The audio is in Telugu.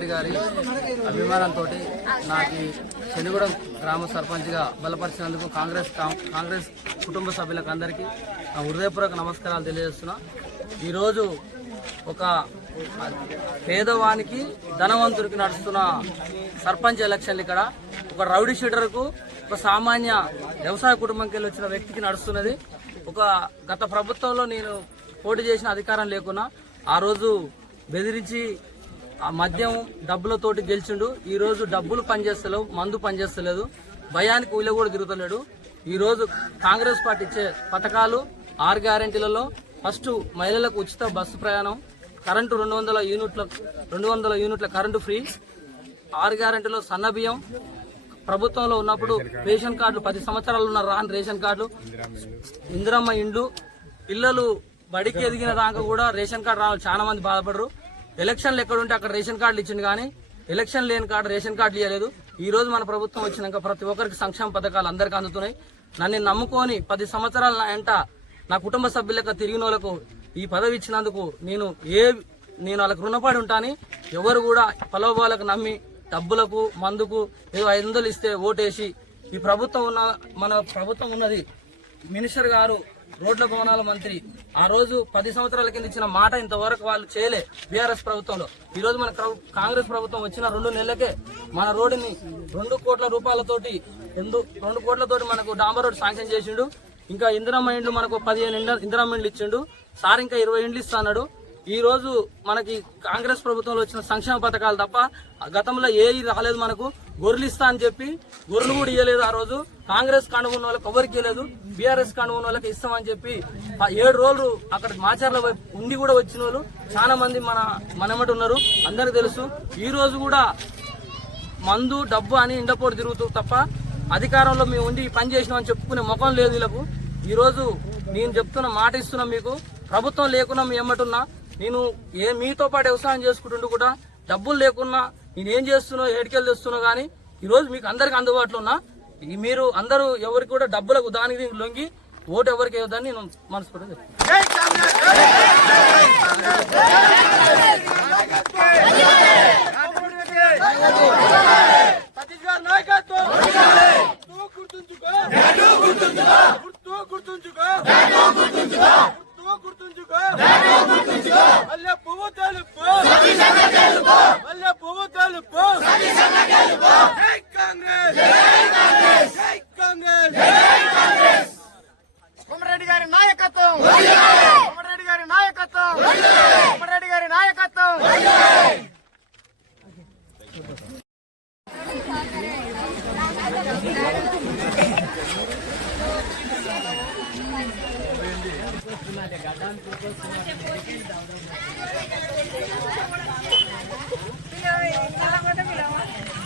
రెడ్డి గారి అభిమానంతో నాకు శనిగూడెం గ్రామ సర్పంచ్గా బలపరిచినందుకు కాంగ్రెస్ కుటుంబ సభ్యులకు అందరికీ హృదయపూర్వక నమస్కారాలు తెలియజేస్తున్నా. ఈరోజు ఒక పేదవానికి ధనవంతుడికి నడుస్తున్న సర్పంచ్ ఎలక్షన్లు ఇక్కడ ఒక రౌడీ షీటర్కు ఒక సామాన్య వ్యవసాయ కుటుంబంకి వెళ్ళి వచ్చిన వ్యక్తికి నడుస్తున్నది. ఒక గత ప్రభుత్వంలో నేను పోటీ చేసిన అధికారం లేకున్నా ఆ రోజు బెదిరించి ఆ మద్యం డబ్బులతోటి గెలిచిండు. ఈ రోజు డబ్బులు పనిచేస్తలేవు, మందు పనిచేస్తలేదు, భయానికి ఊళ్ళో కూడా తిరుగుతలేడు. ఈ రోజు కాంగ్రెస్ పార్టీ ఇచ్చే పథకాలు 6 గ్యారెంటీలలో ఫస్ట్ మహిళలకు ఉచిత బస్సు ప్రయాణం, కరెంటు 200 యూనిట్ల కరెంటు ఫ్రీ, 6 గ్యారెంటీలో సన్నబియ్యం, ప్రభుత్వంలో ఉన్నప్పుడు రేషన్ కార్డులు 10 సంవత్సరాలు ఉన్న రాని రేషన్ కార్డులు, ఇందిరమ్మ ఇండ్లు, పిల్లలు బడికి ఎదిగిన దాకా కూడా రేషన్ కార్డు రావాలి. చాలా మంది బాధపడరు. ఎలక్షన్లు ఎక్కడుంటే అక్కడ రేషన్ కార్డులు ఇచ్చింది కానీ ఎలక్షన్ లేని కార్డు రేషన్ కార్డులు ఇవ్వలేదు. ఈ రోజు మన ప్రభుత్వం వచ్చినాక ప్రతి ఒక్కరికి సంక్షేమ పథకాలు అందరికీ అందుతున్నాయి. నన్ను నమ్ముకొని 10 సంవత్సరాల నా కుటుంబ సభ్యులకు తిరిగిన వాళ్ళకు ఈ పదవి ఇచ్చినందుకు నేను వాళ్ళకు రుణపడి ఉంటాను. ఎవరు కూడా ప్రలోభాలకు నమ్మి డబ్బులకు మందుకు ఏదో 500 ఇస్తే ఓటేసి ఈ ప్రభుత్వం మన ప్రభుత్వం ఉన్నది. మినిస్టర్ గారు రోడ్ల భవనాల మంత్రి ఆ రోజు 10 సంవత్సరాల కింద ఇచ్చిన మాట ఇంతవరకు వాళ్ళు చేయలే బీఆర్ఎస్ ప్రభుత్వంలో. ఈ రోజు మన కాంగ్రెస్ ప్రభుత్వం వచ్చిన 2 నెలలకే మన రోడ్డుని 2 కోట్ల రూపాయలతోటి 2 కోట్లతోటి మనకు డాంబర్ రోడ్ శాంక్షన్ చేసిండు. ఇంకా ఇందిరమ్మ ఇండ్లు మనకు 15 ఇందిరమ్మ ఇండ్లు ఇచ్చిండు. సార్ ఇంకా 20 ఇండ్లు ఇస్తాడు. ఈ రోజు మనకి కాంగ్రెస్ ప్రభుత్వంలో వచ్చిన సంక్షేమ పథకాలు తప్ప గతంలో ఏది రాలేదు. మనకు గొర్రెలు ఇస్తా అని చెప్పి గొర్రెలు కూడా ఇవ్వలేదు. ఆ రోజు కాంగ్రెస్ కండువ ఉన్న వాళ్ళకి ఎవరికి ఇవ్వలేదు, బీఆర్ఎస్ కండువ ఉన్న వాళ్ళకి ఇస్తామని చెప్పి 7 రోజులు అక్కడ మాచర్ల ఉండి కూడా వచ్చిన వాళ్ళు చాలా మంది మనమటి ఉన్నారు, అందరికి తెలుసు. ఈ రోజు కూడా మందు డబ్బు అని ఇండపోటు తిరుగుతూ తప్ప అధికారంలో మేము ఉండి పని చేసినామని చెప్పుకునే ముఖం లేదు వీళ్ళకు. ఈ రోజు నేను చెప్తున్న మాట ఇస్తున్నా, మీకు ప్రభుత్వం లేకున్నా మీ ఎమ్మటున్నా నేను మీతో పాటు వ్యవసాయం చేసుకుంటుంటూ కూడా డబ్బులు లేకున్నా నేనేం చేస్తున్నా ఏడికెళ్ళి తెస్తున్నా కానీ ఈరోజు మీకు అందరికి అందుబాటులో ఉన్నా. మీరు అందరూ ఎవరికి కూడా డబ్బులకు దానికి లొంగి ఓటు ఎవరికి ఇవ్వదని నేను మనస్ఫూర్తిగా కోమటిరెడ్డి గారి నాయకత్వం, కోమటిరెడ్డి గారి నాయకత్వం, కోమటిరెడ్డి గారి నాయకత్వం. పిల్లలు